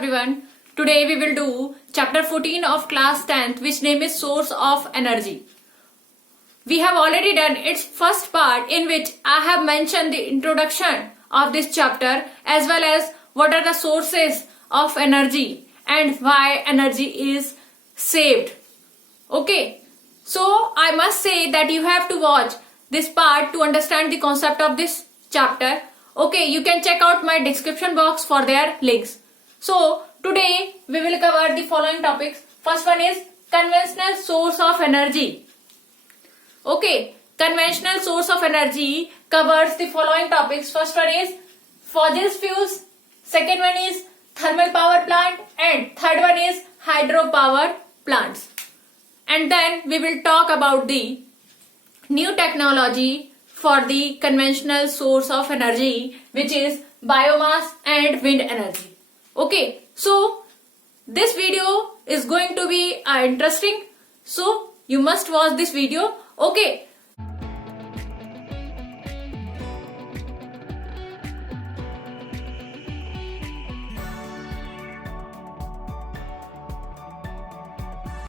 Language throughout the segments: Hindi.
everyone. Today we will do chapter 14 of class 10th, which name is source of energy. We have already done its first part, in which I have mentioned the introduction of this chapter as well as what are the sources of energy and why energy is saved. Okay, so I must say that you have to watch this part to understand the concept of this chapter. Okay, you can check out my description box for their links. So today we will cover the following topics. First one is conventional source of energy. Okay, conventional source of energy covers the following topics. First one is fossil fuels, second one is thermal power plant, and third one is hydropower plants. And then we will talk about the new technology for the conventional source of energy, which is biomass and wind energy. Okay, so this video is going to be interesting, so you must watch this video. Okay.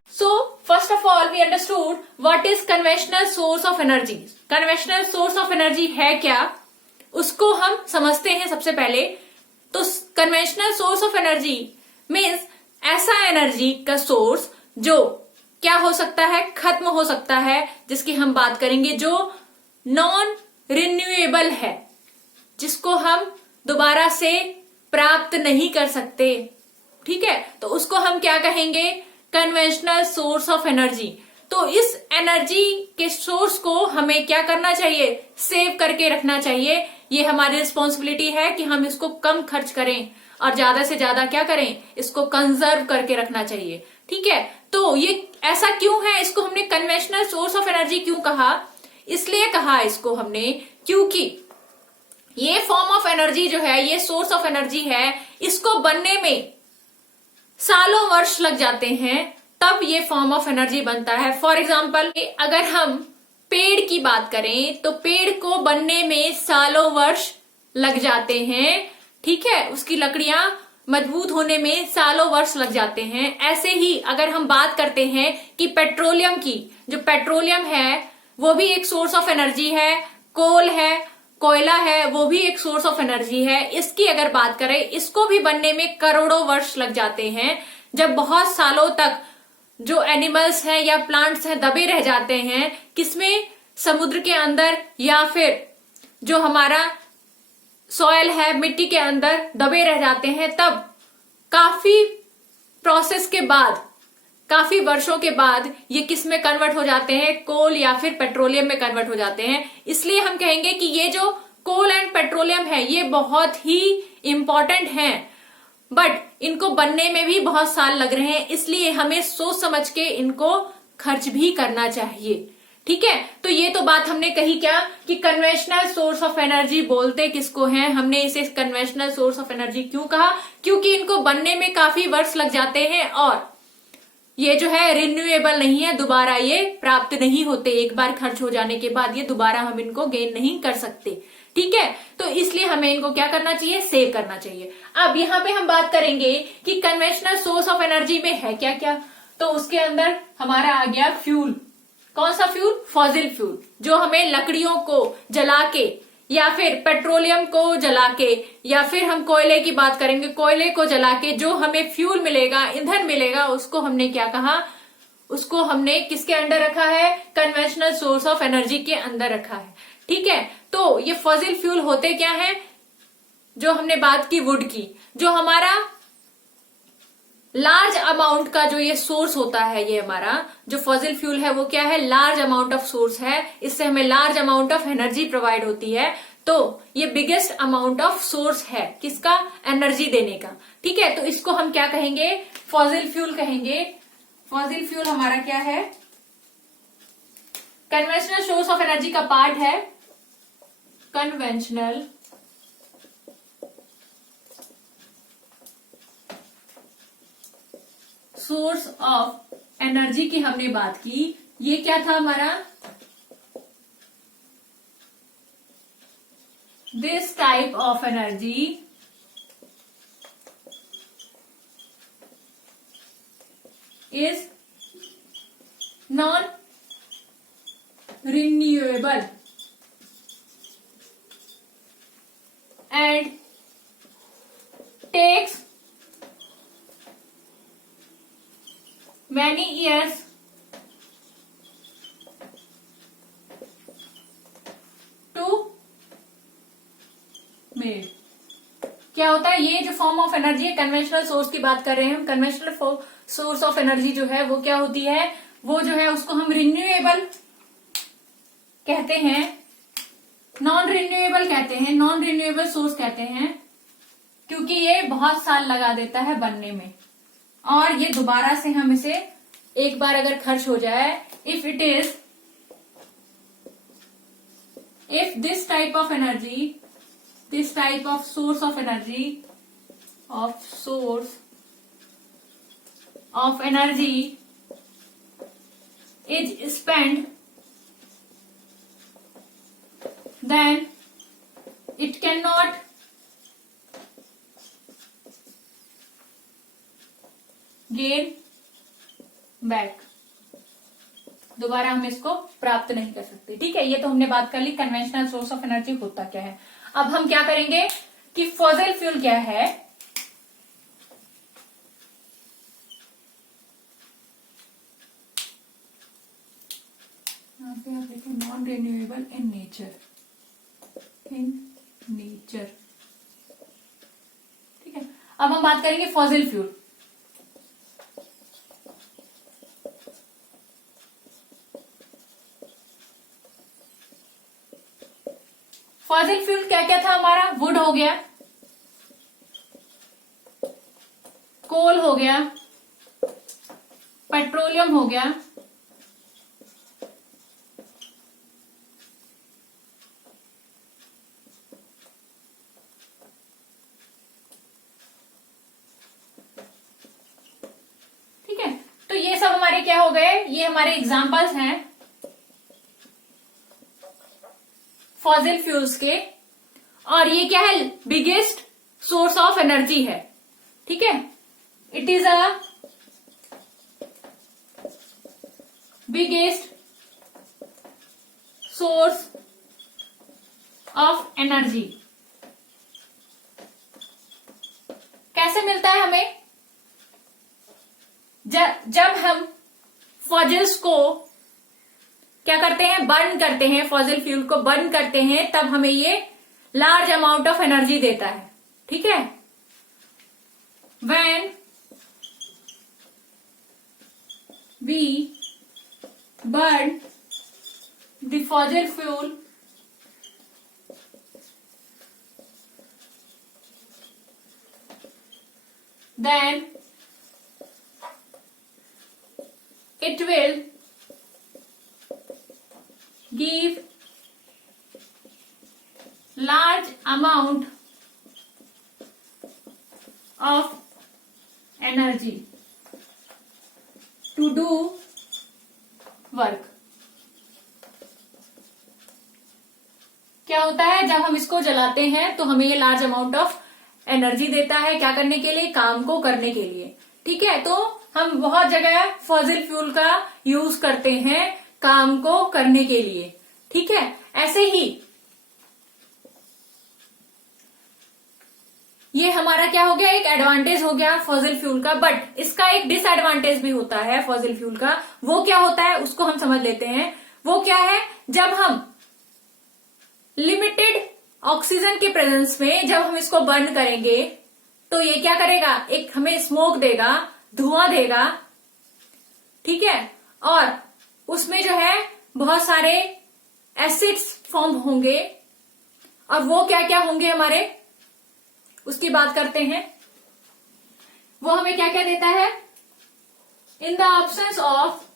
So first of all we understood what is conventional source of energy. Conventional source of energy है क्या, उसको हम समझते हैं सबसे पहले. तो conventional source of energy means ऐसा एनर्जी का सोर्स जो क्या हो सकता है, खत्म हो सकता है, जिसकी हम बात करेंगे, जो नॉन रिन्यूएबल है, जिसको हम दोबारा से प्राप्त नहीं कर सकते. ठीक है, तो उसको हम क्या कहेंगे, कन्वेंशनल सोर्स ऑफ एनर्जी. तो इस एनर्जी के सोर्स को हमें क्या करना चाहिए, सेव करके रखना चाहिए. ये हमारी रिस्पॉन्सिबिलिटी है कि हम इसको कम खर्च करें और ज्यादा से ज्यादा क्या करें, इसको कंजर्व करके रखना चाहिए. ठीक है, तो ये ऐसा क्यों है, इसको हमने कन्वेंशनल सोर्स ऑफ एनर्जी क्यों कहा, इसलिए कहा इसको हमने क्योंकि ये फॉर्म ऑफ एनर्जी जो है, ये सोर्स ऑफ एनर्जी है, इसको बनने में सालों वर्ष लग जाते हैं, तब ये फॉर्म ऑफ एनर्जी बनता है. फॉर एग्जाम्पल अगर हम पेड़ की बात करें तो पेड़ को बनने में सालों वर्ष लग जाते हैं. ठीक है, उसकी लकड़ियां मजबूत होने में सालों वर्ष लग जाते हैं. ऐसे ही अगर हम बात करते हैं कि पेट्रोलियम की, जो पेट्रोलियम है वो भी एक सोर्स ऑफ एनर्जी है, कोल है, कोयला है, वो भी एक सोर्स ऑफ एनर्जी है. इसकी अगर बात करें, इसको भी बनने में करोड़ों वर्ष लग जाते हैं. जब बहुत सालों तक जो एनिमल्स हैं या प्लांट्स हैं दबे रह जाते हैं, किसमें, समुद्र के अंदर, या फिर जो हमारा सॉयल है मिट्टी के अंदर दबे रह जाते हैं, तब काफी प्रोसेस के बाद, काफी वर्षों के बाद ये किस में कन्वर्ट हो जाते हैं, कोल या फिर पेट्रोलियम में कन्वर्ट हो जाते हैं. इसलिए हम कहेंगे कि ये जो कोल एंड पेट्रोलियम है ये बहुत ही इंपॉर्टेंट हैं, बट इनको बनने में भी बहुत साल लग रहे हैं. इसलिए हमें सोच समझ के इनको खर्च भी करना चाहिए. ठीक है, तो ये तो बात हमने कही क्या, कि कन्वेंशनल सोर्स ऑफ एनर्जी बोलते किसको हैं. हमने इसे कन्वेंशनल सोर्स ऑफ एनर्जी क्यों कहा, क्योंकि इनको बनने में काफी वर्ष लग जाते हैं और ये जो है रिन्यूएबल नहीं है, दोबारा ये प्राप्त नहीं होते. एक बार खर्च हो जाने के बाद ये दोबारा हम इनको गेन नहीं कर सकते. ठीक है, तो इसलिए हमें इनको क्या करना चाहिए, सेव करना चाहिए. अब यहाँ पे हम बात करेंगे कि कन्वेंशनल सोर्स ऑफ एनर्जी में है क्या क्या. तो उसके अंदर हमारा आ गया फ्यूल. कौन सा फ्यूल, फॉसिल फ्यूल, जो हमें लकड़ियों को जला के या फिर पेट्रोलियम को जला के, या फिर हम कोयले की बात करेंगे, कोयले को जला के जो हमें फ्यूल मिलेगा, ईंधन मिलेगा, उसको हमने क्या कहा, उसको हमने किसके अंडर रखा है, कन्वेंशनल सोर्स ऑफ एनर्जी के अंदर रखा है. ठीक है, तो ये फॉसिल फ्यूल होते क्या है, जो हमने बात की वुड की, जो हमारा लार्ज अमाउंट का जो ये सोर्स होता है, ये हमारा जो फॉसिल फ्यूल है वो क्या है, लार्ज अमाउंट ऑफ सोर्स है. इससे हमें large amount of energy provide होती है. तो ये बिगेस्ट अमाउंट ऑफ सोर्स है किसका, एनर्जी देने का. ठीक है, तो इसको हम क्या कहेंगे, फॉसिल फ्यूल कहेंगे. फॉसिल फ्यूल हमारा क्या है, कन्वेंशनल सोर्स ऑफ एनर्जी का पार्ट है. कन्वेंशनल सोर्स ऑफ एनर्जी की हमने बात की. ये क्या था हमारा, this type of energy is non renewable and takes many years to made. क्या होता है, ये जो फॉर्म ऑफ एनर्जी है, कन्वेंशनल सोर्स की बात कर रहे हैं हम। कन्वेंशनल सोर्स ऑफ एनर्जी जो है वो क्या होती है, वो जो है उसको हम रिन्यूएबल कहते हैं, नॉन रिन्यूएबल कहते हैं, नॉन रिन्यूएबल सोर्स कहते हैं, क्योंकि ये बहुत साल लगा देता है बनने में, और ये दोबारा से हम इसे एक बार अगर खर्च हो जाए, if this type of energy, this type of source of energy is spent, then it cannot gain back। दोबारा हम इसको प्राप्त नहीं कर सकते। ठीक है, ये तो हमने बात कर ली कन्वेंशनल सोर्स ऑफ एनर्जी होता क्या है। अब हम क्या करेंगे कि फॉसिल फ्यूल क्या है। यहां पे आप देखिए नॉन रिन्यूएबल इन नेचर, ठीक है। अब हम बात करेंगे फॉसिल फ्यूल। फॉसिल फ्यूल क्या क्या था हमारा, वुड हो गया, कोल हो गया, पेट्रोलियम हो गया, ठीक है। तो ये सब हमारे क्या हो गए, ये हमारे एग्जाम्पल्स हैं फॉसिल फ्यूल्स के, और ये क्या है, बिगेस्ट सोर्स ऑफ एनर्जी है। ठीक है, it is a biggest source of energy. कैसे मिलता है हमें, जब हम फॉसिल्स को क्या करते हैं, बर्न करते हैं, फॉसिल फ्यूल को बर्न करते हैं, तब हमें ये लार्ज अमाउंट ऑफ एनर्जी देता है। ठीक है, when we burn the fossil fuel then it will give large amount of energy to do work। क्या होता है, जब हम इसको जलाते हैं तो हमें ये लार्ज अमाउंट ऑफ एनर्जी देता है, क्या करने के लिए, काम को करने के लिए। ठीक है, तो हम बहुत जगह फॉसिल फ्यूल का यूज करते हैं काम को करने के लिए। ठीक है, ऐसे ही ये हमारा क्या हो गया, एक एडवांटेज हो गया फॉसिल फ्यूल का, बट इसका एक डिसएडवांटेज भी होता है फॉसिल फ्यूल का। वो क्या होता है उसको हम समझ लेते हैं। वो क्या है, जब हम लिमिटेड ऑक्सीजन के प्रेजेंस में जब हम इसको बर्न करेंगे तो ये क्या करेगा, एक हमें स्मोक देगा, धुआं देगा। ठीक है, और उसमें जो है बहुत सारे एसिड्स फॉर्म होंगे, और वो क्या क्या होंगे हमारे, उसकी बात करते हैं। वो हमें क्या क्या देता है, इन द एब्सेंस ऑफ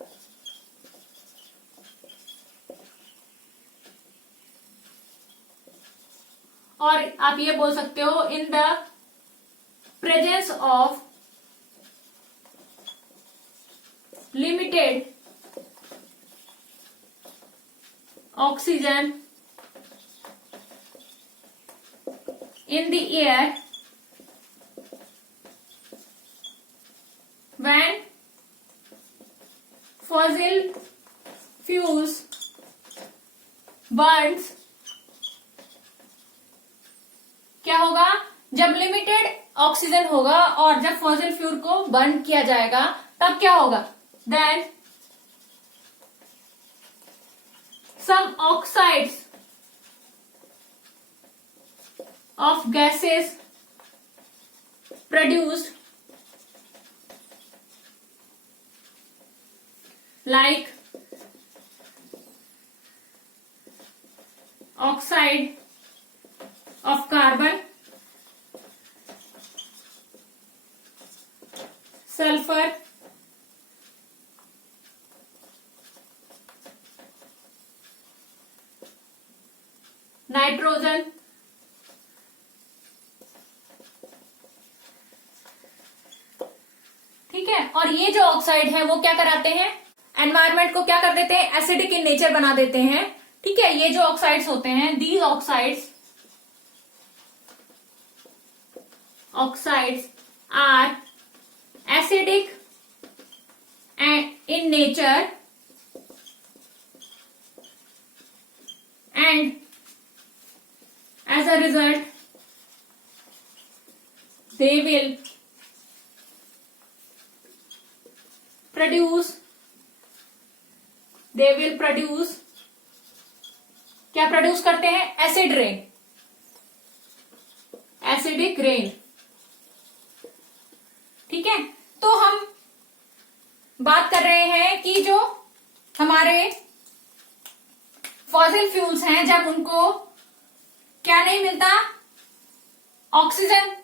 और आप ये बोल सकते हो in the presence of limited oxygen in the air when fossil fuels burns, क्या होगा, जब लिमिटेड ऑक्सीजन होगा और जब फॉसिल फ्यूल को बर्न किया जाएगा तब क्या होगा, then some oxides of gases produced like oxide of carbon, sulfur, nitrogen, ठीक है। और ये जो ऑक्साइड है वो क्या कराते हैं, एनवायरमेंट को क्या कर देते हैं, एसिडिक इन नेचर बना देते हैं, ठीक है। ये जो ऑक्साइड्स होते हैं, these oxides are acidic in nature and as a result they will produce क्या प्रोड्यूस करते हैं, एसिड रेन, एसिडिक रेन, ठीक है। तो हम बात कर रहे हैं कि जो हमारे फॉसिल फ्यूल्स हैं, जब उनको क्या नहीं मिलता, ऑक्सीजन,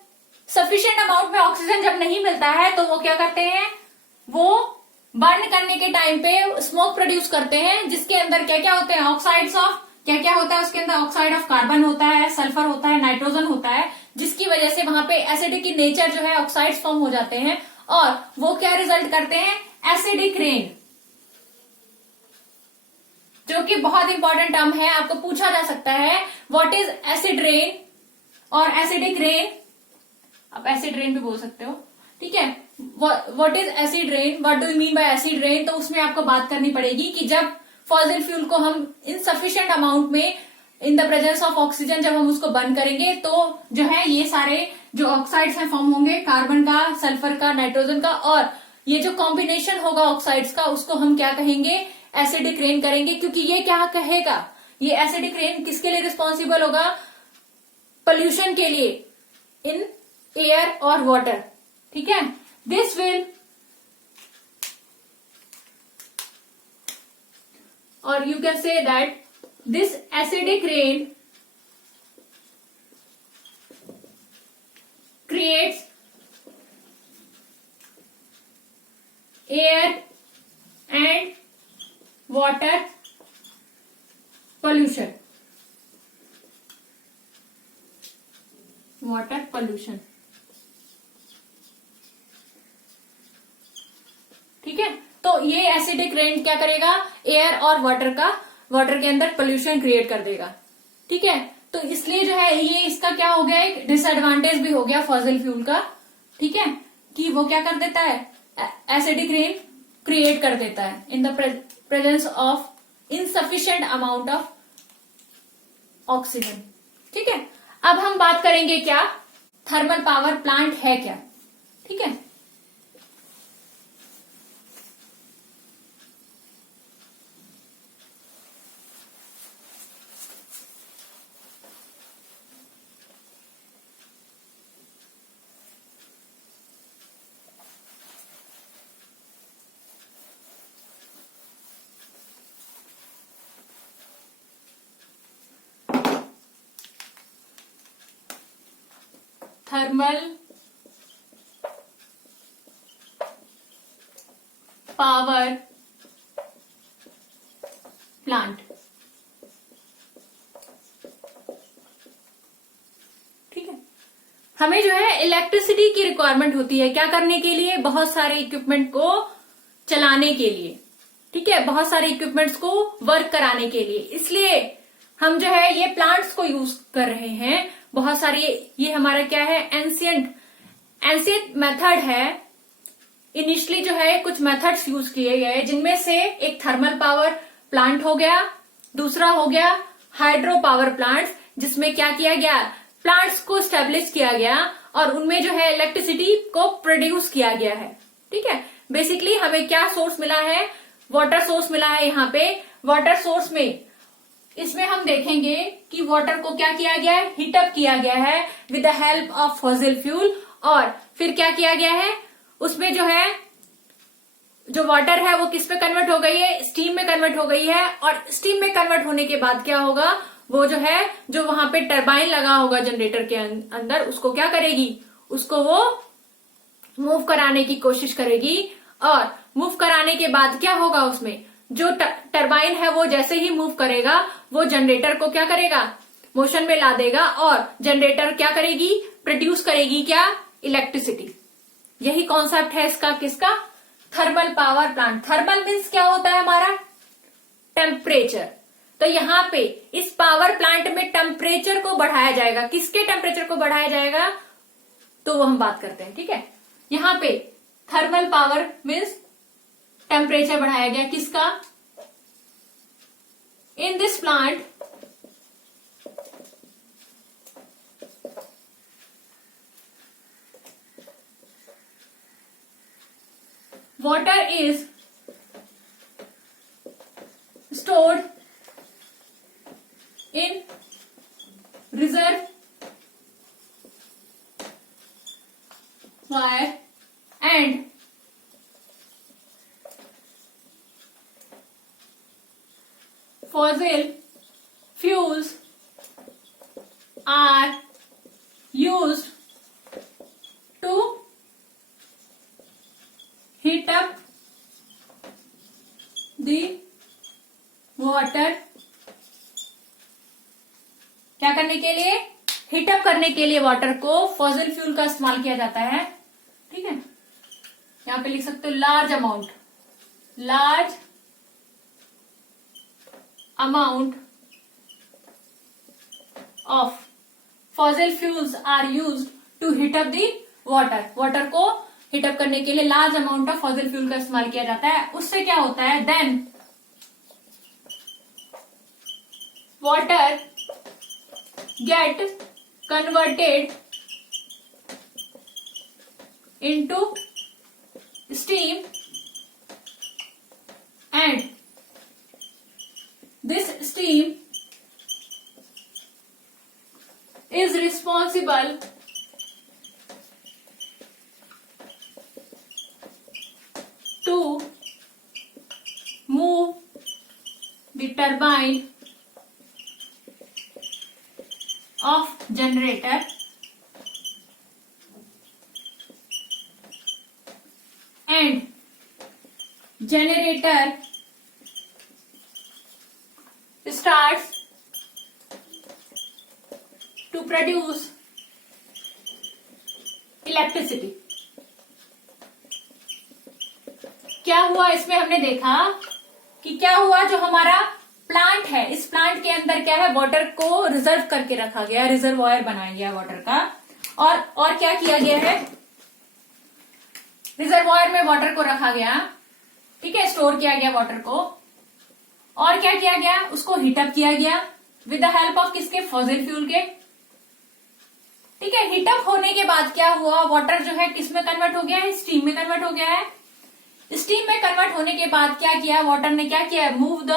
सफिशिएंट अमाउंट में ऑक्सीजन जब नहीं मिलता है तो वो क्या करते हैं, वो बर्न करने के टाइम पे स्मोक प्रोड्यूस करते हैं, जिसके अंदर क्या क्या होते हैं, ऑक्साइड्स ऑफ, क्या क्या होता है उसके अंदर, ऑक्साइड ऑफ कार्बन होता है, सल्फर होता है, नाइट्रोजन होता है, जिसकी वजह से वहां पे एसिडिक की नेचर जो है ऑक्साइड्स फॉर्म हो जाते हैं और वो क्या रिजल्ट करते हैं, एसिडिक रेन, जो कि बहुत इंपॉर्टेंट टर्म है, आपको पूछा जा सकता है व्हाट इज एसिड रेन और एसिडिक रेन, आप एसिड रेन भी बोल सकते हो, ठीक है। What is acid rain, what do you mean by acid rain, तो उसमें आपको बात करनी पड़ेगी कि जब फॉसिल फ्यूल को हम इनसफिशिएंट अमाउंट में in the presence of oxygen जब हम उसको बर्न करेंगे तो जो है ये सारे जो ऑक्साइड्स हैं फॉर्म होंगे, कार्बन का, सल्फर का, नाइट्रोजन का, और ये जो कॉम्बिनेशन होगा ऑक्साइड्स का उसको हम क्या कहेंगे, एसिडिक रेन करेंगे। क्योंकि ये क्या कहेगा, ये एसिडिक रेन किसके लिए रिस्पॉन्सिबल होगा, पोल्यूशन के लिए इन एयर और वाटर, ठीक है। This will or you can say that this acidic rain creates air and water pollution, water pollution, ठीक है। तो ये एसिडिक रेन क्या करेगा, एयर और वाटर के अंदर पोल्यूशन क्रिएट कर देगा, ठीक है। तो इसलिए जो है ये इसका क्या हो गया, एक डिसएडवांटेज भी हो गया फॉसिल फ्यूल का, ठीक है, कि वो क्या कर देता है, एसिडिक रेन क्रिएट कर देता है in the presence of insufficient amount of oxygen, ठीक है। अब हम बात करेंगे क्या, थर्मल पावर प्लांट है क्या, ठीक है। थर्मल पावर प्लांट, ठीक है। हमें जो है इलेक्ट्रिसिटी की रिक्वायरमेंट होती है, क्या करने के लिए, बहुत सारे इक्विपमेंट को चलाने के लिए, ठीक है, बहुत सारे इक्विपमेंट्स को वर्क कराने के लिए, इसलिए हम जो है ये प्लांट्स को यूज कर रहे हैं बहुत सारी। ये हमारा क्या है, एंशियंट मेथड है इनिशियली जो है कुछ मेथड्स यूज किए गए, जिनमें से एक थर्मल पावर प्लांट हो गया, दूसरा हो गया हाइड्रो पावर प्लांट, जिसमें क्या किया गया, प्लांट्स को स्टेब्लिश किया गया और उनमें जो है इलेक्ट्रिसिटी को प्रोड्यूस किया गया है। ठीक है, बेसिकली हमें क्या सोर्स मिला है, वाटर सोर्स मिला है। यहाँ पे वाटर सोर्स में इसमें हम देखेंगे कि वाटर को क्या किया गया है, हीटअप किया गया है with the help of fossil fuel, और फिर क्या किया गया है, उसमें जो है जो वाटर है वो किस पे कन्वर्ट हो गई है, स्टीम में कन्वर्ट हो गई है। और स्टीम में कन्वर्ट होने के बाद क्या होगा, वो जो है जो वहां पे टरबाइन लगा होगा जनरेटर के अंदर, उसको क्या करेगी, उसको वो मूव कराने की कोशिश करेगी। और मूव कराने के बाद क्या होगा, उसमें जो टरबाइन है वो जैसे ही मूव करेगा वो जनरेटर को क्या करेगा, मोशन में ला देगा, और जनरेटर क्या करेगी, प्रोड्यूस करेगी क्या, इलेक्ट्रिसिटी। यही कॉन्सेप्ट है इसका, किसका, thermal power plant. Thermal means क्या होता है हमारा, टेम्परेचर। तो यहाँ पे इस पावर प्लांट में टेम्परेचर को बढ़ाया जाएगा। किसके टेम्परेचर को बढ़ाया जाएगा, तो वो हम बात करते हैं। ठीक है, यहाँ पे थर्मल पावर मीन्स टेम्परेचर बढ़ाया गया, किसका, in this plant water is stored in reservoir and fossil fuels are used to heat up the water। क्या करने के लिए, हीटअप करने के लिए वाटर को फॉसिल फ्यूल का इस्तेमाल किया जाता है। ठीक है, यहां पे लिख सकते हो large amount of fossil fuels are used to heat up the water को हीटअप करने के लिए large amount of fossil fuel का इस्तेमाल किया जाता है। उससे क्या होता है, then water get converted into steam and this steam is responsible to move the turbine of generator and generator starts to produce electricity। क्या हुआ इसमें, हमने देखा कि क्या हुआ, जो हमारा प्लांट है, इस प्लांट के अंदर क्या है, वाटर को रिजर्व करके रखा गया, रिजर्वॉयर बनाया गया वाटर का। और क्या किया गया है, रिजर्वॉयर में वाटर को रखा गया। ठीक है, स्टोर किया गया वाटर को, और क्या किया गया, उसको हीटअप किया गया विद द हेल्प ऑफ किसके, फॉसिल फ्यूल के। ठीक है, हीटअप होने के बाद क्या हुआ, वाटर जो है किस में कन्वर्ट हो गया है, स्टीम में कन्वर्ट हो गया है। स्टीम में कन्वर्ट होने के बाद क्या किया, वाटर ने क्या किया, मूव द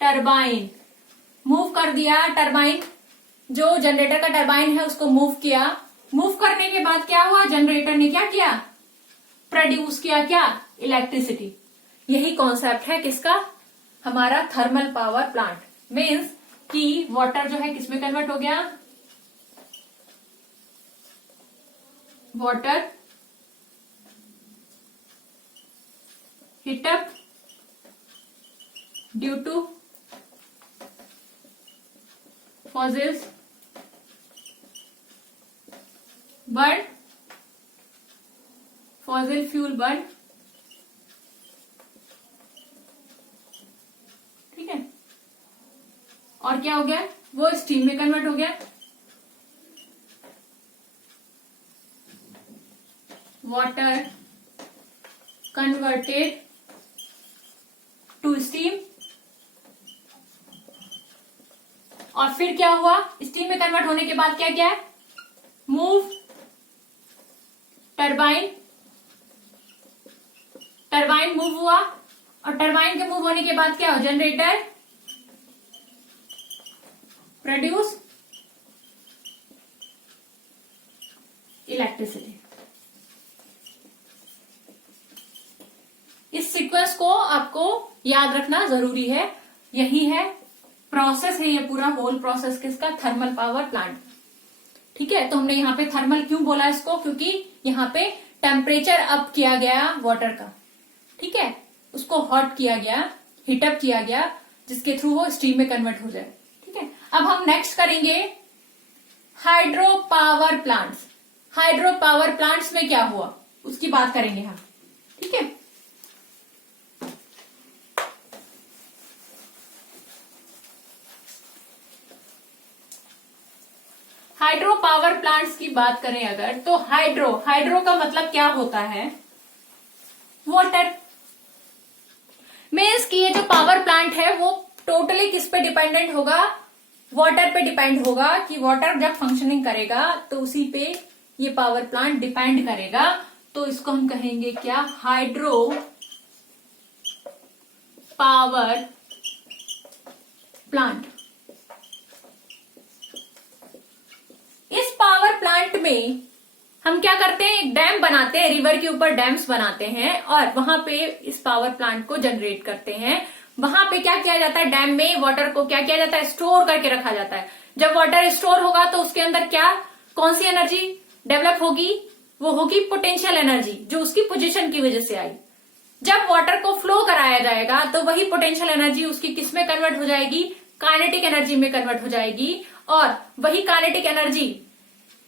टरबाइन, मूव कर दिया टरबाइन, जो जनरेटर का टरबाइन है उसको मूव किया। मूव करने के बाद क्या हुआ, जनरेटर ने क्या किया, प्रोड्यूस किया क्या, इलेक्ट्रिसिटी। यही कॉन्सेप्ट है किसका, हमारा थर्मल पावर प्लांट। मीन्स कि वाटर जो है किसमें कन्वर्ट हो गया, water heat up due to fossils burn, fossil fuel burn। ठीक है, और क्या हो गया, वो स्टीम में कन्वर्ट हो गया। Water converted to steam. और फिर क्या हुआ, स्टीम में कन्वर्ट होने के बाद क्या क्या है, मूव टरबाइन, टरबाइन मूव हुआ, और टरबाइन के मूव होने के बाद क्या हो, जनरेटर प्रोड्यूस इलेक्ट्रिसिटी। इस सीक्वेंस को आपको याद रखना जरूरी है। यही है प्रोसेस है, ये पूरा होल प्रोसेस किसका, थर्मल पावर प्लांट। ठीक है, तो हमने यहाँ पे थर्मल क्यों बोला इसको, क्योंकि यहाँ पे टेम्परेचर अप किया गया वाटर का। ठीक है, उसको हॉट किया गया, हीटअप किया गया, जिसके थ्रू वो स्टीम में कन्वर्ट हो जाए। ठीक है, अब हम नेक्स्ट करेंगे hydro power plants. Hydro power plants में क्या हुआ उसकी बात करेंगे हम। ठीक है, हाइड्रो पावर प्लांट्स की बात करें अगर, तो हाइड्रो का मतलब क्या होता है, वाटर। मीन्स कि ये जो पावर प्लांट है वो टोटली किस पे डिपेंडेंट होगा, वाटर पे डिपेंड होगा, कि वाटर जब फंक्शनिंग करेगा तो उसी पे ये पावर प्लांट डिपेंड करेगा। तो इसको हम कहेंगे क्या, हाइड्रो पावर प्लांट। इस पावर प्लांट में हम क्या करते हैं, एक डैम बनाते हैं, रिवर के ऊपर डैम्स बनाते हैं और वहां पे इस पावर प्लांट को जनरेट करते हैं। वहां पे क्या किया जाता है, डैम में वाटर को क्या किया जाता है, स्टोर करके रखा जाता है। जब वाटर स्टोर होगा तो उसके अंदर क्या, कौन सी एनर्जी डेवलप होगी, वो होगी पोटेंशियल एनर्जी, जो उसकी पोजीशन की वजह से आई। जब वाटर को फ्लो कराया जाएगा तो वही पोटेंशियल एनर्जी उसकी किस में कन्वर्ट हो जाएगी, काइनेटिक एनर्जी में कन्वर्ट हो जाएगी। और वही काइनेटिक एनर्जी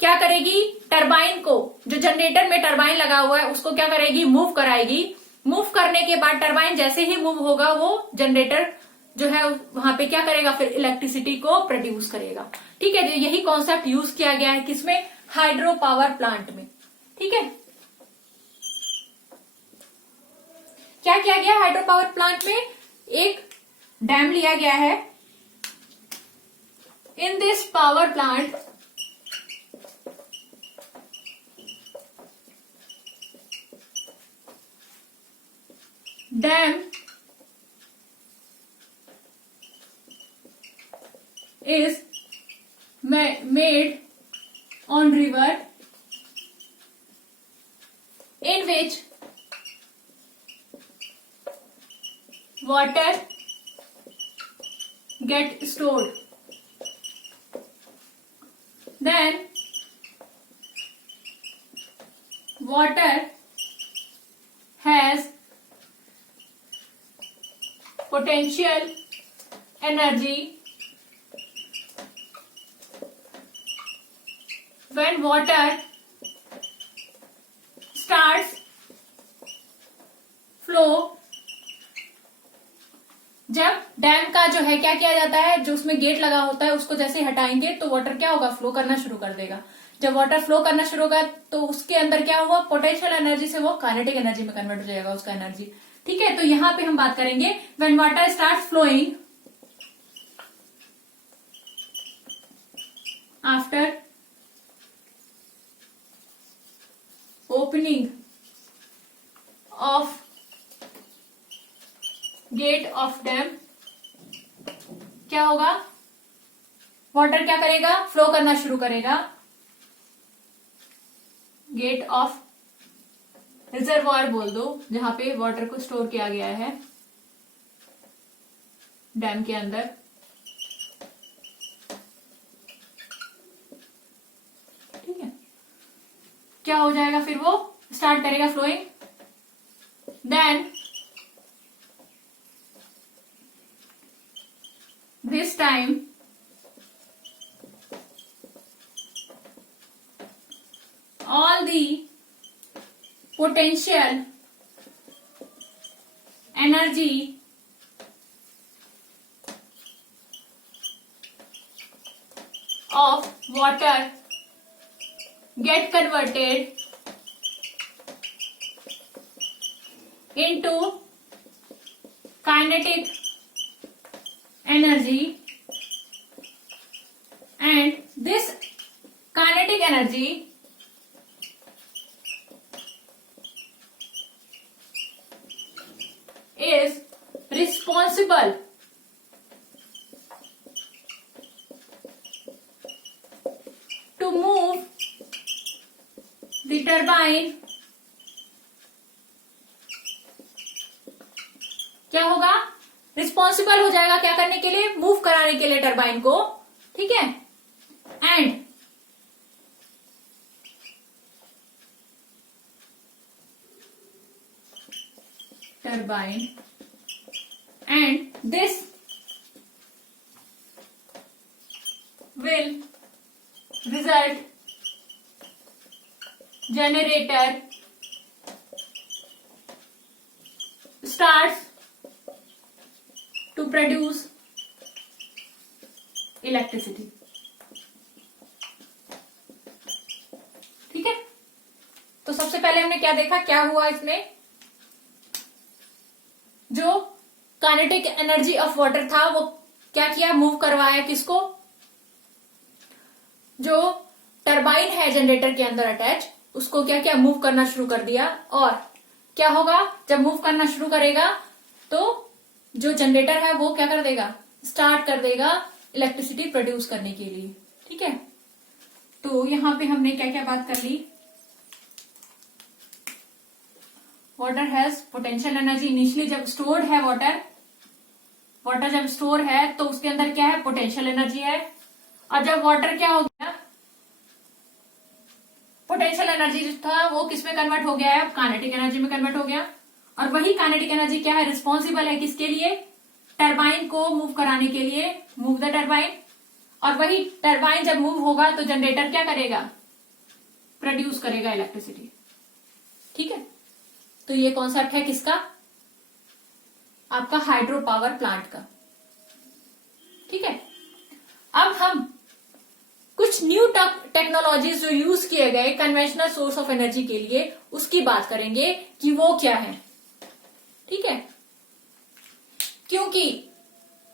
क्या करेगी, टरबाइन को, जो जनरेटर में टरबाइन लगा हुआ है उसको क्या करेगी, मूव कराएगी। मूव करने के बाद टरबाइन जैसे ही मूव होगा वो जनरेटर जो है वहां पे क्या करेगा, फिर इलेक्ट्रिसिटी को प्रोड्यूस करेगा। ठीक है, यही कॉन्सेप्ट यूज किया गया है किसमें, हाइड्रो पावर प्लांट में। ठीक है, क्या किया गया हाइड्रो पावर प्लांट में, एक डैम लिया गया है। In this power plant dam is made on river in which water get stored. Then water has potential energy. When water starts flow, जब डैम का जो है क्या किया जाता है, जो उसमें गेट लगा होता है उसको जैसे हटाएंगे तो वाटर क्या होगा, फ्लो करना शुरू कर देगा। जब वाटर फ्लो करना शुरू होगा तो उसके अंदर क्या हुआ, पोटेंशियल एनर्जी से वो काइनेटिक एनर्जी में कन्वर्ट हो जाएगा उसका एनर्जी। ठीक है, तो यहां पे हम बात करेंगे when water start flowing after opening of gate of dam, क्या होगा, वाटर क्या करेगा, फ्लो करना शुरू करेगा। गेट ऑफ रिजर्वॉयर बोल दो, जहां पे वाटर को स्टोर किया गया है डैम के अंदर। ठीक है, क्या हो जाएगा, फिर वो स्टार्ट करेगा flowing. Then this time all the potential energy of water get converted into kinetic energy, and this kinetic energy is responsible to move the turbine. क्या होगा? रिस्पॉन्सिबल हो जाएगा क्या करने के लिए? मूव कराने के लिए टरबाइन को, ठीक है। And turbine and this will result generator starts to produce electricity. ठीक है, तो सबसे पहले हमने क्या देखा, क्या हुआ इसमें? जो काइनेटिक एनर्जी ऑफ वाटर था वो क्या किया? मूव करवाया किसको? जो टरबाइन है जनरेटर के अंदर अटैच, उसको क्या किया? मूव करना शुरू कर दिया। और क्या होगा जब मूव करना शुरू करेगा? तो जो जनरेटर है वो क्या कर देगा? स्टार्ट कर देगा इलेक्ट्रिसिटी प्रोड्यूस करने के लिए, ठीक है। तो यहां पे हमने क्या क्या बात कर ली? Water has potential energy. Initially जब स्टोर्ड है वाटर जब स्टोर है तो उसके अंदर क्या है? पोटेंशियल एनर्जी है। और जब वाटर क्या हो गया? पोटेंशियल एनर्जी जो था वो किस में कन्वर्ट हो गया है? काइनेटिक एनर्जी में कन्वर्ट हो गया। और वही काइनेटिक एनर्जी क्या है? रिस्पॉन्सिबल है किसके लिए? टरबाइन को मूव कराने के लिए, मूव द टरबाइन। और वही टरबाइन जब मूव होगा तो जनरेटर क्या करेगा? प्रोड्यूस करेगा इलेक्ट्रिसिटी, ठीक है। तो ये कॉन्सेप्ट है किसका? आपका हाइड्रो पावर प्लांट का, ठीक है। अब हम कुछ न्यू टेक्नोलॉजीज जो यूज किए गए कन्वेंशनल सोर्स ऑफ एनर्जी के लिए उसकी बात करेंगे कि वो क्या है, ठीक है। क्योंकि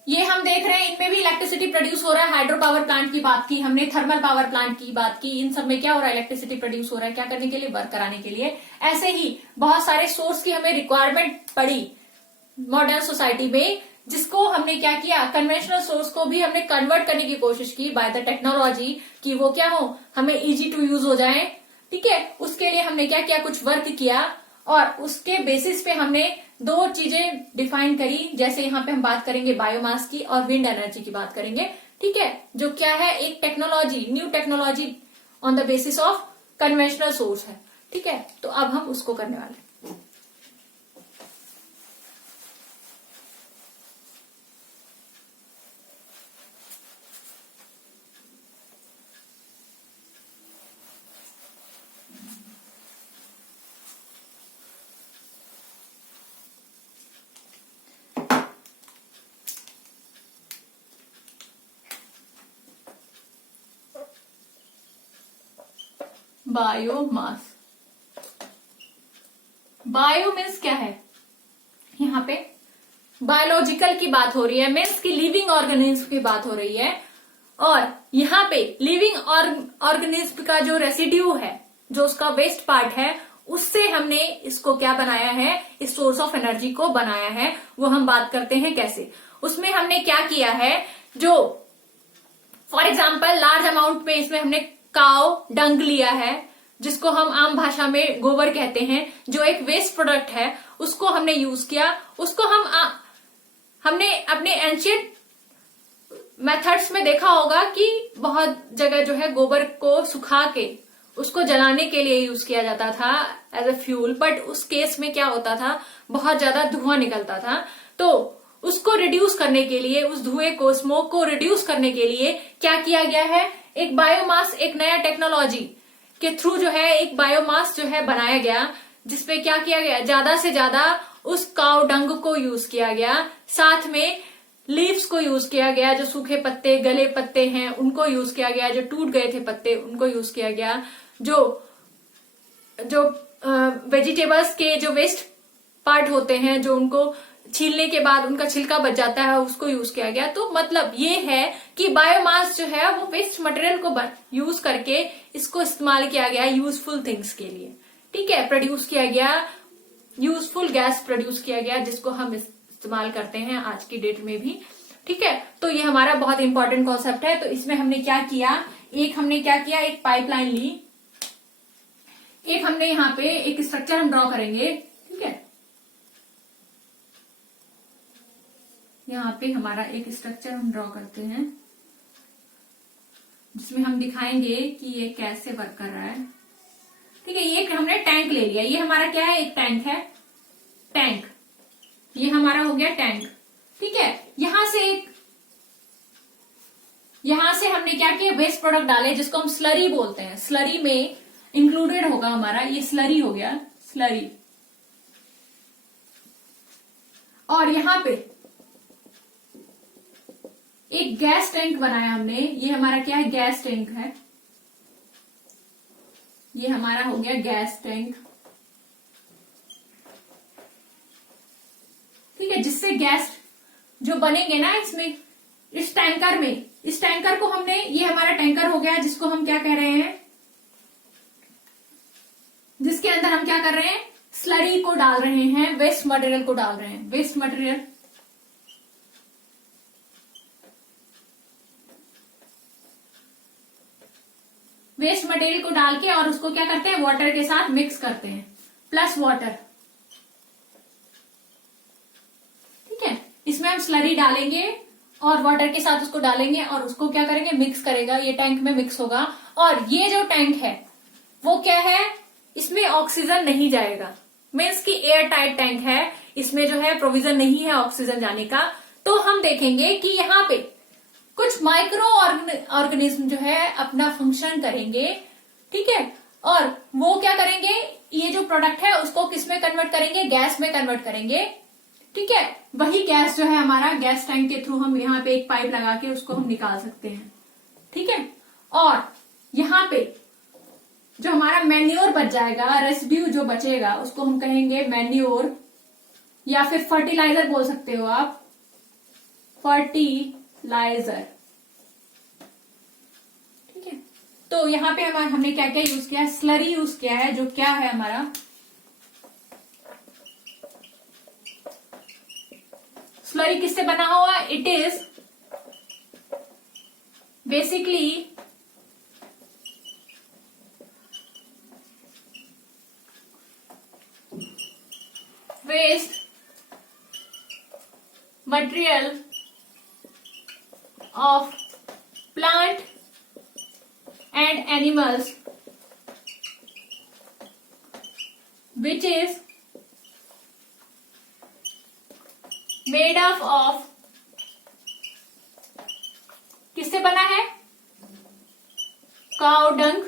ये हम देख रहे हैं इनमें भी इलेक्ट्रिसिटी प्रोड्यूस हो रहा है। हाइड्रो पावर प्लांट की बात की हमने, थर्मल पावर प्लांट की बात की, इन सब में क्या हो रहा है? इलेक्ट्रिसिटी प्रोड्यूस हो रहा है। क्या करने के लिए? वर्क कराने के लिए। ऐसे ही बहुत सारे सोर्स की हमें रिक्वायरमेंट पड़ी मॉडर्न सोसाइटी में, जिसको हमने क्या किया? कन्वेंशनल सोर्स को भी हमने कन्वर्ट करने की कोशिश की बाय द टेक्नोलॉजी, कि वो क्या हो? हमें इजी टू यूज हो जाए, ठीक है। उसके लिए हमने क्या किया? कुछ वर्क किया और उसके बेसिस पे हमने दो चीजें डिफाइन करी। जैसे यहाँ पे हम बात करेंगे बायोमास की और विंड एनर्जी की बात करेंगे, ठीक है। जो क्या है? एक technology, new technology on the basis of conventional source है, ठीक है। तो अब हम उसको करने वाले हैं। बायोमास, बायो मीन्स क्या है? यहाँ पे बायोलॉजिकल की बात हो रही है, मीन्स की लिविंग ऑर्गेनिज्म की बात हो रही है। और यहाँ पे लिविंग ऑर्गेनिज्म का जो रेसिड्यू है, जो उसका वेस्ट पार्ट है, उससे हमने इसको क्या बनाया है? इस सोर्स ऑफ एनर्जी को बनाया है। वो हम बात करते हैं कैसे। उसमें हमने क्या किया है? जो फॉर एग्जाम्पल लार्ज अमाउंट में इसमें हमने काउ डंग लिया है, जिसको हम आम भाषा में गोबर कहते हैं, जो एक वेस्ट प्रोडक्ट है, उसको हमने यूज किया। उसको हमने अपने एंशियंट मेथड्स में देखा होगा कि बहुत जगह जो है गोबर को सुखा के उसको जलाने के लिए यूज किया जाता था एज ए फ्यूल। बट उस केस में क्या होता था? बहुत ज्यादा धुआं निकलता था। तो उसको रिड्यूस करने के लिए, उस धुएं को, स्मोक को रिड्यूस करने के लिए क्या किया गया है? एक बायोमास, एक नया टेक्नोलॉजी के थ्रू जो है एक बायोमास जो है बनाया गया, जिसपे क्या किया गया? ज्यादा से ज्यादा उस काउ डंग को यूज किया गया, साथ में लीव्स को यूज किया गया, जो सूखे पत्ते, गले पत्ते हैं उनको यूज किया गया, जो टूट गए थे पत्ते उनको यूज किया गया, जो वेजिटेबल्स के जो वेस्ट पार्ट होते हैं जो उनको छीलने के बाद उनका छिलका बच जाता है, उसको यूज किया गया। तो मतलब ये है कि बायोमास जो है वो वेस्ट मटेरियल को यूज करके इसको इस्तेमाल किया गया यूजफुल थिंग्स के लिए। ठीक है, प्रोड्यूस किया गया, यूजफुल गैस प्रोड्यूस किया गया जिसको हम इस्तेमाल करते हैं आज की डेट में भी। ठीक है, तो ये हमारा बहुत इंपॉर्टेंट कॉन्सेप्ट है। तो इसमें हमने क्या किया, एक पाइपलाइन ली, एक हमने यहाँ पे एक स्ट्रक्चर हम ड्रॉ करेंगे। ठीक है, यहाँ पे हमारा एक स्ट्रक्चर हम ड्रॉ करते हैं जिसमें हम दिखाएंगे कि ये कैसे वर्क कर रहा है। ठीक है, ये हमने टैंक ले लिया, ये हमारा क्या है, एक टैंक है, टैंक, ये हमारा हो गया टैंक। ठीक है, यहां से हमने क्या किया, वेस्ट प्रोडक्ट डाले जिसको हम स्लरी बोलते हैं, स्लरी में इंक्लूडेड होगा हमारा, ये स्लरी हो गया, स्लरी। और यहां पे एक गैस टैंक बनाया हमने, ये हमारा क्या है, गैस टैंक है, ये हमारा हो गया गैस टैंक। ठीक है, जिससे गैस जो बनेंगे ना इसमें, इस टैंकर को हमने, ये हमारा टैंकर हो गया जिसको हम क्या कह रहे हैं, जिसके अंदर हम क्या कर रहे हैं, स्लरी को डाल रहे हैं, वेस्ट मटेरियल को डाल रहे हैं, वेस्ट मटेरियल। वेस्ट मटेरियल को डाल के और उसको क्या करते हैं, वाटर के साथ मिक्स करते हैं, प्लस वाटर। ठीक है, इसमें हम स्लरी डालेंगे और वाटर के साथ उसको डालेंगे और उसको क्या करेंगे, मिक्स करेगा, ये टैंक में मिक्स होगा। और ये जो टैंक है वो क्या है, इसमें ऑक्सीजन नहीं जाएगा, मीन्स की एयर टाइट टैंक है, इसमें जो है प्रोविजन नहीं है ऑक्सीजन जाने का। तो हम देखेंगे कि यहाँ पे कुछ माइक्रो ऑर्गेनिज्म जो है अपना फंक्शन करेंगे। ठीक है, और वो क्या करेंगे, ये जो प्रोडक्ट है उसको किस में कन्वर्ट करेंगे, गैस में कन्वर्ट करेंगे। ठीक है, वही गैस जो है हमारा गैस टैंक के थ्रू हम यहाँ पे एक पाइप लगा के उसको हम निकाल सकते हैं। ठीक है, और यहाँ पे जो हमारा मैन्योर बच जाएगा, रेसिड्यू जो बचेगा उसको हम कहेंगे मैन्योर, या फिर फर्टिलाइजर बोल सकते हो आप, फर्टिलाइजर। ठीक है, तो यहाँ पे हमने क्या क्या यूज किया है, स्लरी यूज किया है, जो क्या है हमारा, स्लरी किससे बना हुआ, it is basically waste material of plant and animals which is made up of, किससे बना है, काउ डंग,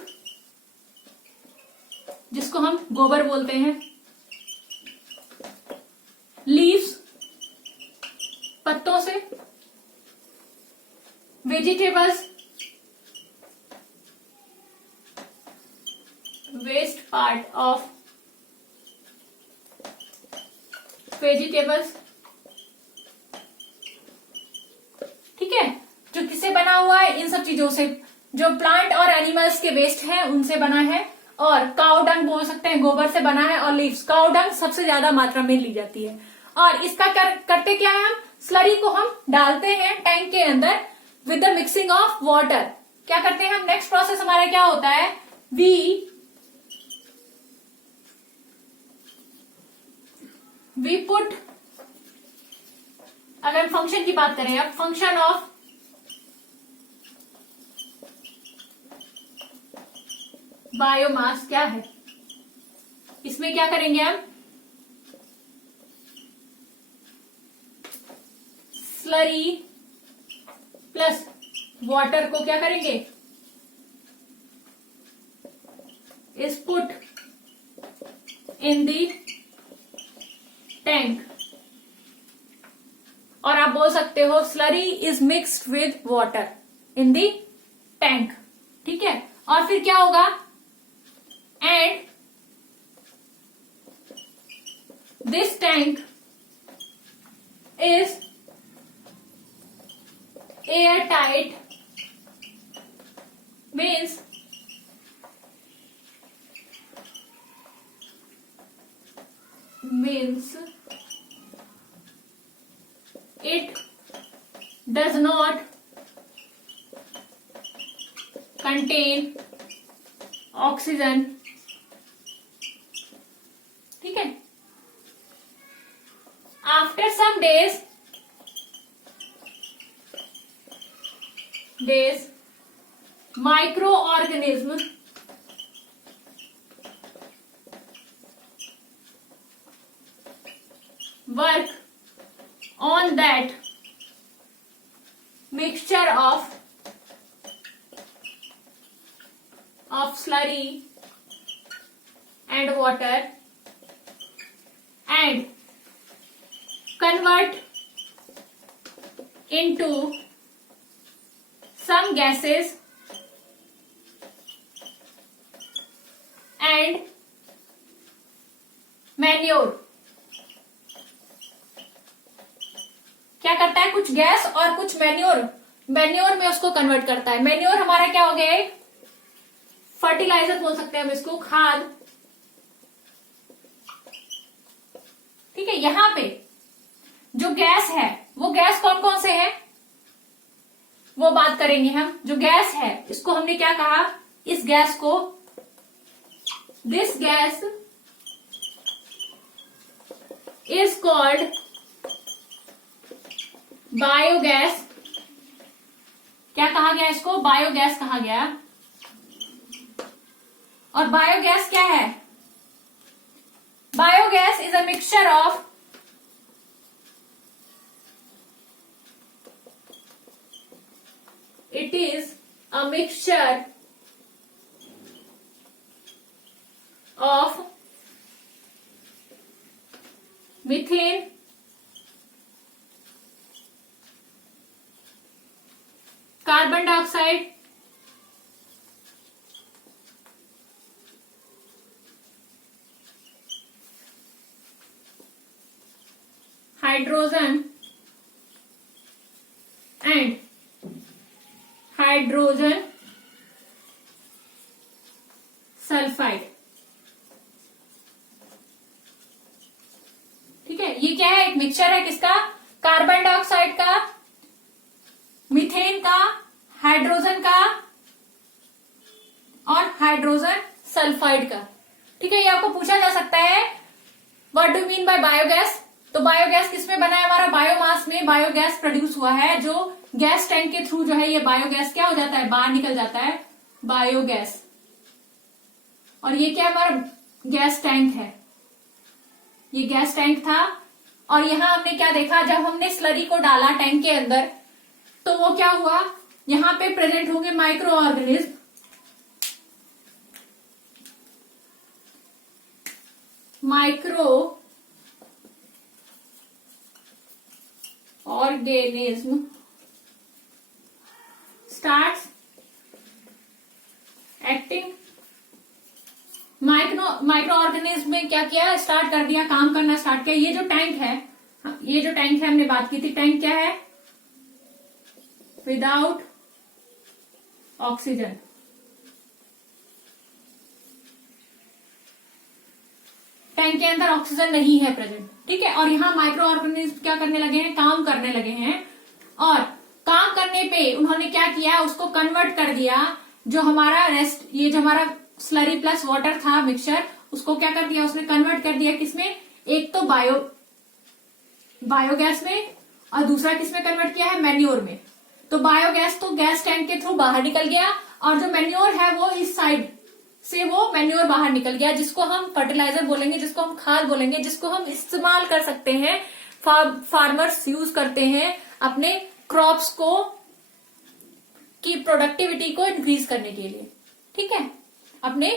जिसको हम गोबर बोलते हैं, लीव्स, पत्तों से, vegetables, west part of vegetables. ठीक है, जो किससे बना हुआ है, इन सब चीजों से, जो प्लांट और एनिमल्स के वेस्ट हैं उनसे बना है, और काउ डंग बोल सकते हैं, गोबर से बना है, और लीव्स, काउ डंग सबसे ज्यादा मात्रा में ली जाती है। और इसका करते क्या है, हम स्लरी को हम डालते हैं टैंक के अंदर with the mixing of water. क्या करते हैं हम, नेक्स्ट प्रोसेस हमारा क्या होता है, वी पुट, अगर फंक्शन की बात करें, अब फंक्शन ऑफ बायोमास क्या है, इसमें क्या करेंगे हम, स्लरी प्लस वाटर को क्या करेंगे, is put in the tank, और आप बोल सकते हो slurry is mixed with water in the tank. ठीक है, और फिर क्या होगा, and this tank is air tight, means it does not contain oxygen. ठीक है. After some days microorganism work on that mixture of slurry and water and convert into some gases and manure. क्या करता है, कुछ गैस और कुछ मैन्योर में उसको कन्वर्ट करता है. मैन्योर हमारा क्या हो गया, एक फर्टिलाइजर बोल सकते हैं हम इसको, खाद. ठीक है. यहां पे जो गैस है वो गैस कौन कौन से है वो बात करेंगे हम. जो गैस है इसको हमने क्या कहा, इस गैस को, this gas is called biogas. क्या कहा गया इसको, बायोगैस कहा गया. और बायोगैस क्या है, biogas is a mixture of it is a mixture of methane, carbon dioxide, hydrogen and hydrogen sulphide. ठीक है. ये क्या है, एक मिक्सचर है किसका, कार्बन डाइऑक्साइड का, मीथेन का, हाइड्रोजन का और हाइड्रोजन सल्फाइड का. ठीक है. ये आपको पूछा जा सकता है, what do mean by biogas. तो बायोगैस किसमें बना है, हमारा बायोमास में बायोगैस प्रोड्यूस हुआ है. जो गैस टैंक के थ्रू जो है ये बायोगैस क्या हो जाता है, बाहर निकल जाता है, बायोगैस. और ये क्या हमारा गैस टैंक है, ये गैस टैंक था. और यहां हमने क्या देखा, जब हमने स्लरी को डाला टैंक के अंदर तो वो क्या हुआ, यहां पे प्रेजेंट होंगे micro organism. Micro organism starts acting. Micro organism में क्या किया, स्टार्ट कर दिया, काम करना स्टार्ट किया. ये जो टैंक है, ये जो टैंक है हमने बात की थी, टैंक क्या है, विदाउट ऑक्सीजन. टैंक के अंदर ऑक्सीजन नहीं है प्रेजेंट. ठीक है. और यहाँ माइक्रो ऑर्गेनिज्म क्या करने लगे हैं, काम करने लगे हैं. और काम करने पे उन्होंने क्या किया, उसको कन्वर्ट कर दिया. जो हमारा रेस्ट, ये जो हमारा स्लरी प्लस वाटर था मिक्सचर, उसको क्या कर दिया, उसने कन्वर्ट कर दिया किसमें, एक तो बायोगैस में और दूसरा किसमें कन्वर्ट किया है, मैन्योर में. तो बायोगैस तो गैस टैंक के थ्रू बाहर निकल गया और जो मैन्योर है वो इस साइड से वो मैन्योर बाहर निकल गया, जिसको हम फर्टिलाइजर बोलेंगे, जिसको हम खाद बोलेंगे, जिसको हम इस्तेमाल कर सकते हैं, फार्मर्स यूज करते हैं अपने क्रॉप्स को की प्रोडक्टिविटी को इंक्रीज करने के लिए. ठीक है. अपने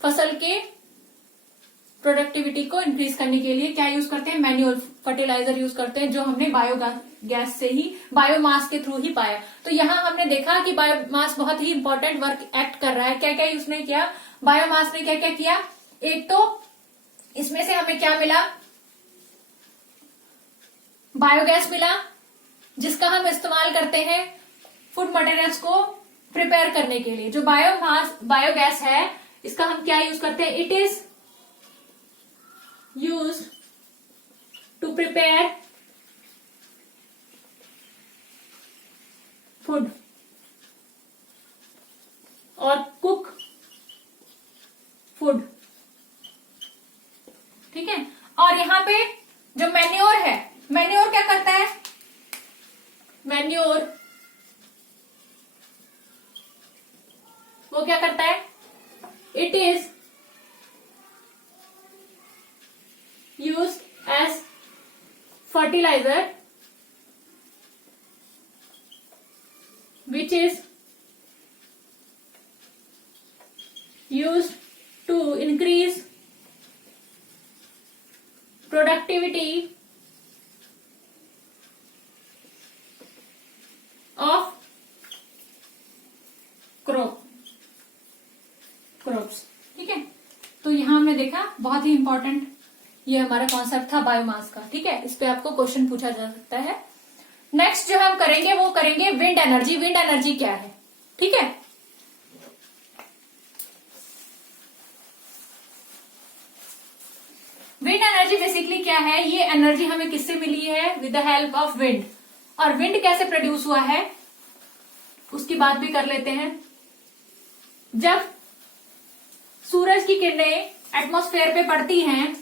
फसल के प्रोडक्टिविटी को इंक्रीज करने के लिए क्या यूज करते हैं, मैन्योर फर्टिलाइजर यूज करते हैं, जो हमने बायोगैस से ही, बायोमास के थ्रू ही पाया. तो यहां हमने देखा कि बायोमास बहुत ही इंपॉर्टेंट वर्क एक्ट कर रहा है. क्या क्या उसने किया, बायोमास ने क्या क्या किया, एक तो इसमें से हमें क्या मिला, बायोगैस मिला जिसका हम इस्तेमाल करते हैं फूड मटेरियल्स को प्रिपेयर करने के लिए। जो बायोगैस है इसका हम क्या यूज करते हैं? It is use to prepare food और कुक फूड। ठीक है। और यहां पे जो मैन्योर है, मैन्योर क्या करता है? मैन्योर वो क्या करता है? It is used as fertiliser which is used to increase productivity of crops। ठीक है। तो यहां हमने देखा बहुत ही इंपॉर्टेंट ये हमारा कॉन्सेप्ट था बायोमास का। ठीक है। इस पे आपको क्वेश्चन पूछा जा सकता है। नेक्स्ट जो हम करेंगे वो करेंगे विंड एनर्जी। विंड एनर्जी क्या है? ठीक है। विंड एनर्जी बेसिकली क्या है? ये एनर्जी हमें किससे मिली है? With the help of wind. और विंड कैसे प्रोड्यूस हुआ है उसकी बात भी कर लेते हैं। जब सूरज की किरणें एटमॉस्फेयर पे पड़ती हैं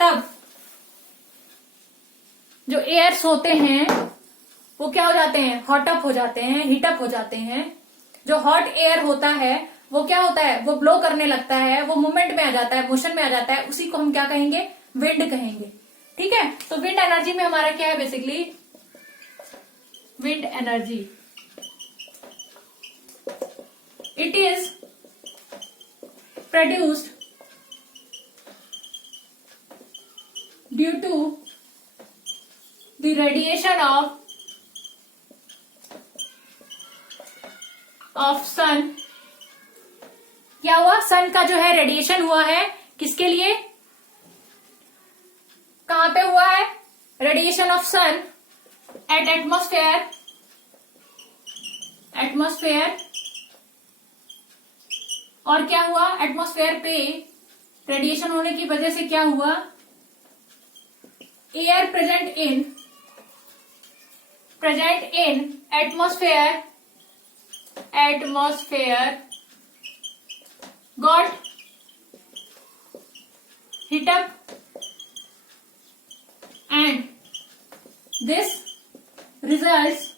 तब जो एयर्स होते हैं वो क्या हो जाते हैं? हॉट अप हो जाते हैं, हीट अप हो जाते हैं। जो हॉट एयर होता है वो क्या होता है? वो ब्लो करने लगता है, वो मूवमेंट में आ जाता है, मोशन में आ जाता है। उसी को हम क्या कहेंगे? विंड कहेंगे। ठीक है। तो विंड एनर्जी में हमारा क्या है? Basically wind energy it is produced due to the radiation of sun. क्या हुआ? सन का जो है रेडिएशन हुआ है किसके लिए? कहां पे हुआ है? Radiation of sun at atmosphere. और क्या हुआ? एटमॉस्फेयर पे रेडिएशन होने की वजह से क्या हुआ? Air present in atmosphere got heat up and this results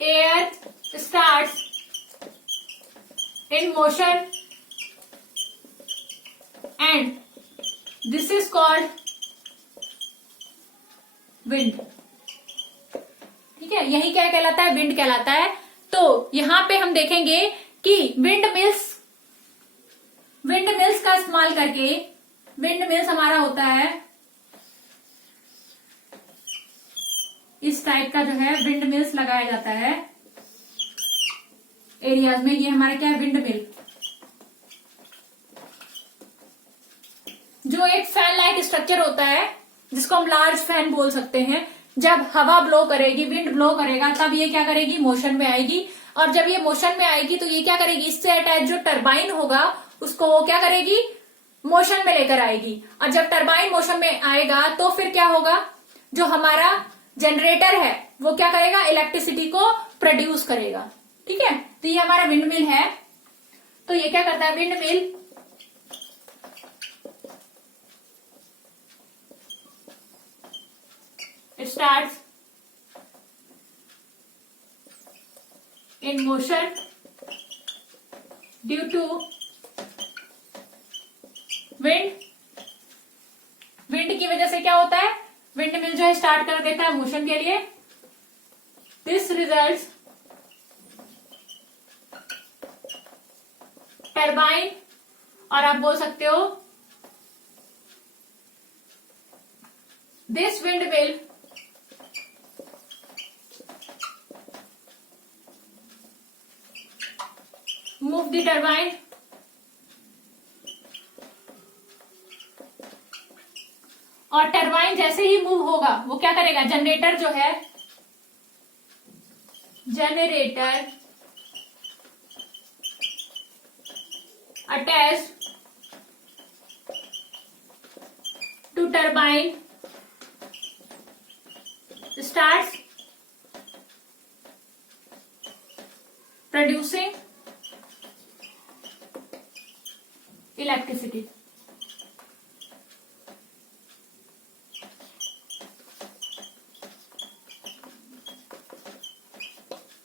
air starts in motion and this is called wind। ठीक है। यही क्या कहलाता है? विंड कहलाता है। तो यहां पे हम देखेंगे कि विंड मिल्स का इस्तेमाल करके, विंड मिल्स हमारा होता है इस टाइप का जो है विंड मिल्स लगाया जाता है एरियाज में। ये हमारा क्या है? Wind mill. जो एक फैन लाइक स्ट्रक्चर होता है जिसको हम लार्ज फैन बोल सकते हैं। जब हवा ब्लो करेगी, विंड ब्लो करेगा, तब ये क्या करेगी? मोशन में आएगी। और जब ये मोशन में आएगी तो ये क्या करेगी? इससे अटैच जो टरबाइन होगा उसको वो क्या करेगी? मोशन में लेकर आएगी। और जब टरबाइन मोशन में आएगा तो फिर क्या होगा? जो हमारा जनरेटर है वो क्या करेगा? इलेक्ट्रिसिटी को प्रोड्यूस करेगा। ठीक है। तो ये हमारा विंड मिल है। तो ये क्या करता है? Wind mill it starts in motion due to wind। Wind की वजह से क्या होता है? विंड मिल जो है स्टार्ट कर देता है मोशन के लिए। दिस रिजल्ट्स टरबाइन, और आप बोल सकते हो this wind mill move the turbine और टरबाइन जैसे ही मूव होगा वो क्या करेगा, जनरेटर जो है, generator attach to turbine starts producing electricity.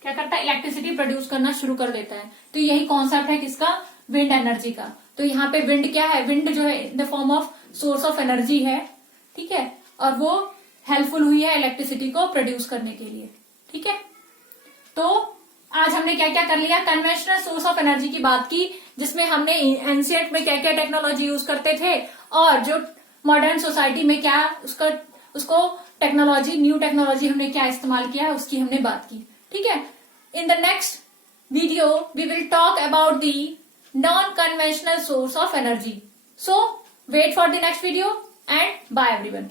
क्या करता है, इलेक्ट्रिसिटी प्रोड्यूस करना शुरू कर देता है। तो यही कॉन्सेप्ट है किसका, विंड एनर्जी का। तो यहाँ पे विंड क्या है, विंड जो है in the form of source of energy है, ठीक है, और वो हेल्पफुल हुई है इलेक्ट्रिसिटी को प्रोड्यूस करने के लिए, ठीक है। तो आज हमने क्या क्या कर लिया, कन्वेंशनल सोर्स ऑफ एनर्जी की बात की, जिसमें हमने एंशिएंट में क्या क्या टेक्नोलॉजी यूज करते थे और जो मॉडर्न सोसाइटी में क्या उसको टेक्नोलॉजी, न्यू टेक्नोलॉजी हमने क्या इस्तेमाल किया उसकी हमने बात की, ठीक है। In the next video we will talk about the non conventional source of energy. So wait for the next video and bye everyone.